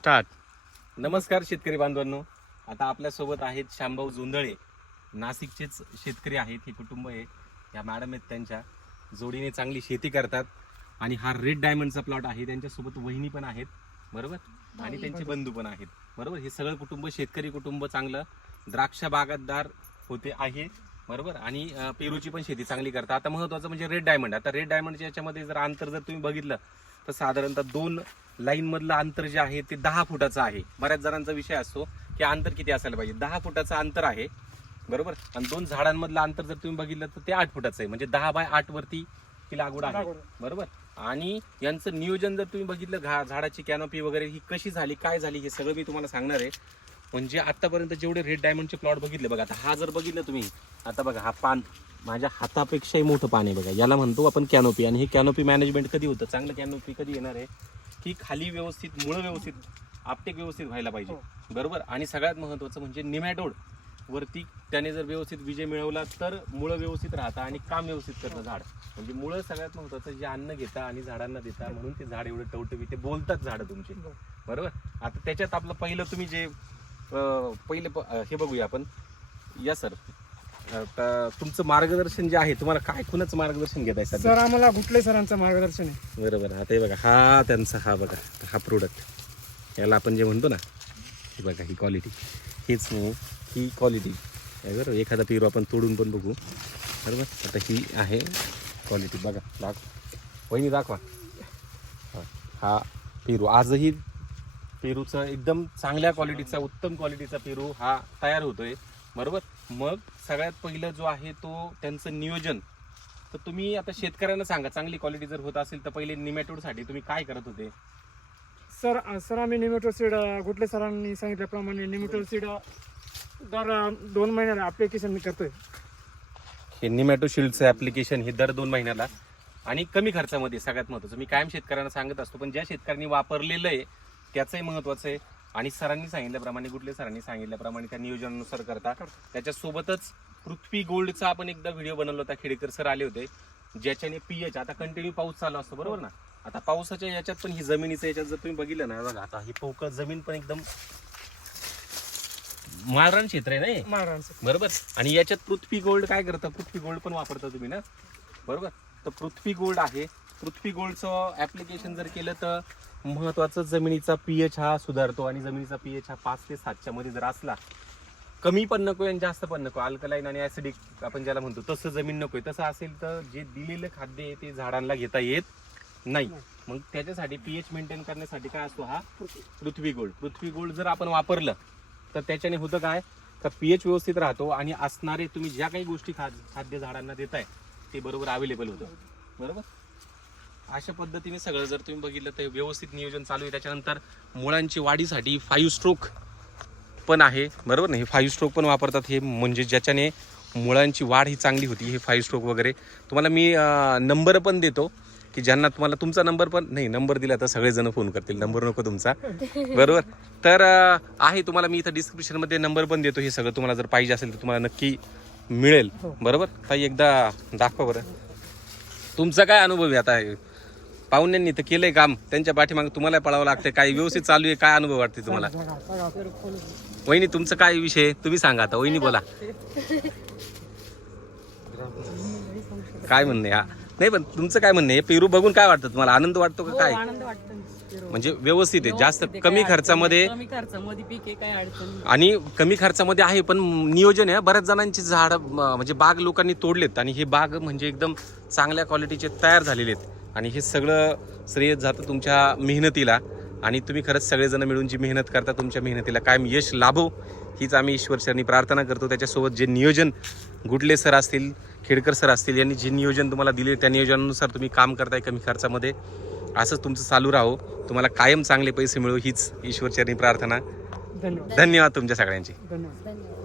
Start. नमस्कार शेतकरी बांधवांनो. आता आपल्यासोबत आहेत श्यामभाऊ जोंधळे, नाशिकचेच शेतकरी आहेत. हे कुटुंब आहे, या मॅडम आहेत, त्यांच्या जोडीने चांगली शेती करतात. आणि हा रेड डायमंडचा प्लॉट आहे. त्यांच्यासोबत वहिनी पण आहेत, बरोबर, आणि त्यांचे बंधू पण आहेत, बरोबर. हे सगळं कुटुंब शेतकरी कुटुंब, चांगलं द्राक्ष बागायतदार होते आहे, बरोबर. आणि पेरूची पण शेती चांगली करतात. आता महत्वाचं म्हणजे रेड डायमंड. आता रेड डायमंडच्या याच्यामध्ये जर अंतर जर तुम्ही बघितलं तर साधारणतः 2 लाईन मधलं अंतर जे आहे ते 10 फुटाचं आहे. बऱ्याच जणांचा विषय असतो की अंतर किती असायला पाहिजे. 10 फुटाचं अंतर आहे, बरोबर. आणि 2 झाडांमधलं अंतर जर तुम्ही बघितलं तर ते 8 फुटाचं आहे. म्हणजे 10 बाय 8 वरती ही लागवड आहे, बरोबर. आणि यांचं नियोजन जर तुम्ही बघितलं, झाडाची कॅनोपी वगैरे ही कशी झाली, काय झाली, हे सगळं मी तुम्हाला सांगणार आहे. म्हणजे आतापर्यंत जेवढे रेड डायमंडचे प्लॉट बघितले बघा, आता हा जर बघितलं तुम्ही, आता बघा हा पान माझ्या हातापेक्षाही मोठं पान आहे बघा. याला म्हणतो आपण कॅनोपी. आणि हे कॅनोपी मॅनेजमेंट कधी होतं, चांगलं कॅनोपी कधी येणार आहे की खाली व्यवस्थित, मुळं व्यवस्थित, आपटेक व्यवस्थित व्हायला पाहिजे, बरोबर. आणि सगळ्यात महत्त्वाचं म्हणजे निमॅटोड वरती त्याने जर व्यवस्थित विजय मिळवला तर मुळं व्यवस्थित राहतात आणि काम व्यवस्थित करतं झाड. म्हणजे मुळं सगळ्यात महत्त्वाचं, जे अन्न घेता आणि झाडांना देता, म्हणून ते झाड एवढं टवटवी, ते बोलतात झाडं तुमची, बरोबर. आता त्याच्यात आपलं पहिलं तुम्ही जे हे बघूया आपण. या सर, तुमचं मार्गदर्शन जे आहे, तुम्हाला काय, कुणाचं मार्गदर्शन घेत आहे सर? आम्हाला घुटले सरांचं मार्गदर्शन आहे, बरोबर. आता हे बघा, हा त्यांचा, हा बघा, हा प्रोडक्ट, याला आपण जे म्हणतो ना, ही बघा, ही क्वालिटी, हीच ही क्वालिटी आहे, बरोबर. एखादा पेरू आपण तोडून पण बघू, बरोबर. आता ही आहे क्वालिटी, बघा, वहिनी दाखवा. हा पेरू आजही, पेरूचा एकदम चांगल्या क्वालिटीचा, उत्तम क्वालिटीचा पेरू हा तयार होतोय, बरोबर. मग सगळ्यात पहिलं जो आहे तो त्यांचं नियोजन. तर तुम्ही आता शेतकऱ्यांना सांगा, चांगली क्वालिटी जर होत असेल तर पहिले निमॅटोडसाठी तुम्ही काय करत होते? सर आम्ही निमेटोड सीड, घुटले सरांनी सांगितल्याप्रमाणे निमेटोड सीड दर 2 महिन्याला ऍप्लिकेशन मी करतोय. हे निमॅटोशिल्डचं ऍप्लिकेशन हे दर 2 महिन्याला, आणि कमी खर्चामध्ये. सगळ्यात महत्त्वाचं मी कायम शेतकऱ्यांना सांगत असतो, पण ज्या शेतकऱ्यांनी वापरलेलं आहे त्याचंही महत्त्वाचं आहे. आणि सरांनी सांगितल्याप्रमाणे, गुटले सरांनी सांगितल्याप्रमाणे त्या नियोजनानुसार करता. त्याच्यासोबतच पृथ्वी गोल्डचा आपण एकदा व्हिडिओ बनवला होता, खेडेकर सर आले होते, ज्याच्याने पीएच, आता कंटिन्यू पाऊस चालू असतो, बरोबर ना. आता पावसाच्या याच्यात पण ही जमिनीच्या याच्यात जर तुम्ही बघितलं ना, बघा, आता ही पोकळ जमीन पण एकदम माळरान क्षेत्र आहे ना, महाराजांचं, बरोबर. आणि याच्यात पृथ्वी गोल्ड काय करतं, पृथ्वी गोल्ड पण वापरता तुम्ही ना, बरोबर. तर पृथ्वी गोल्ड आहे. पृथ्वी गोल्डचं ऍप्लिकेशन जर केलं तर महत्वाचं, जमिनीचा पीएच हा सुधारतो. आणि जमिनीचा पीएच हा 5 ते 7च्या मध्ये जर असला, कमी पण नको आणि जास्त पण नको, अल्कलाईन आणि ऍसिडिक आपण ज्याला म्हणतो तसं जमीन नकोय. तसं असेल तर जे दिलेलं खाद्य आहे ते झाडांना घेता येत नाही. मग त्याच्यासाठी पीएच मेंटेन करण्यासाठी काय असतो, हा पृथ्वी गोल्ड. पृथ्वी गोल्ड जर आपण वापरलं तर त्याच्याने होतं काय, तर पीएच व्यवस्थित राहतो आणि असणारे तुम्ही ज्या काही गोष्टी खाद्य झाडांना देताय ते बरोबर अवेलेबल होतं, बरोबर. अशा पद्धतीने सगळं जर तुम्ही बघितलं तर व्यवस्थित नियोजन चालू आहे. त्याच्यानंतर मुळांची वाढीसाठी 5 स्ट्रोक पण आहे, बरोबर ना. हे 5 स्ट्रोक पण वापरतात, हे म्हणजे ज्याच्याने मुळांची वाढ ही चांगली होती. हे 5 स्ट्रोक वगैरे तुम्हाला मी नंबर पण देतो, की ज्यांना तुम्हाला, तुमचा नंबर पण नाही, नंबर दिला तर सगळेजण फोन करतील, नंबर नको तुमचा, बरोबर. तर आहे, तुम्हाला मी इथं डिस्क्रिप्शनमध्ये नंबर पण देतो. हे सगळं तुम्हाला जर पाहिजे असेल तर तुम्हाला नक्की मिळेल, बरोबर. ताई एकदा दाखवा बरं, तुमचा काय अनुभव आहे. आता पाहुण्यांनी तर केलंय काम, त्यांच्या पाठीमागे तुम्हाला पळावं लागतं, काय व्यवस्थित चालू आहे, काय अनुभव वाटते तुम्हाला? वहिनी तुमचं काय विषय, तुम्ही सांगा आता, वहिनी बोला, काय म्हणणं आहे? हा नाही, पण तुमचं काय म्हणणं आहे, पेरू बघून काय वाटतं तुम्हाला, आनंद वाटतो का काय? आनंद वाटतो, म्हणजे व्यवस्थित आहे, जास्त कमी खर्चामध्ये, पीक आहे, काय अडचण आणि कमी खर्चामध्ये आहे. पण नियोजन आहे, बऱ्याच जणांची झाड म्हणजे बाग लोकांनी तोडलेत, आणि हे बाग म्हणजे एकदम चांगल्या क्वालिटीचे तयार झालेले आहेत. आणि हे सगळं श्रेय जातं तुमच्या मेहनतीला. आणि तुम्ही खरंच सगळेजण मिळून जी मेहनत करता, तुमच्या मेहनतीला कायम यश लाभो हीच आम्ही ईश्वरचरणी प्रार्थना करतो. त्याच्यासोबत जे नियोजन गुटले सर असतील, खेडकर सर असतील, यांनी जे नियोजन तुम्हाला दिले त्या नियोजनानुसार तुम्ही काम करताय कमी खर्चामध्ये. असंच तुमचं चालू राहो, तुम्हाला कायम चांगले पैसे मिळो हीच ईश्वरचरणी प्रार्थना. धन्यवाद. धन्यवाद तुमच्या सगळ्यांची. धन्यवाद.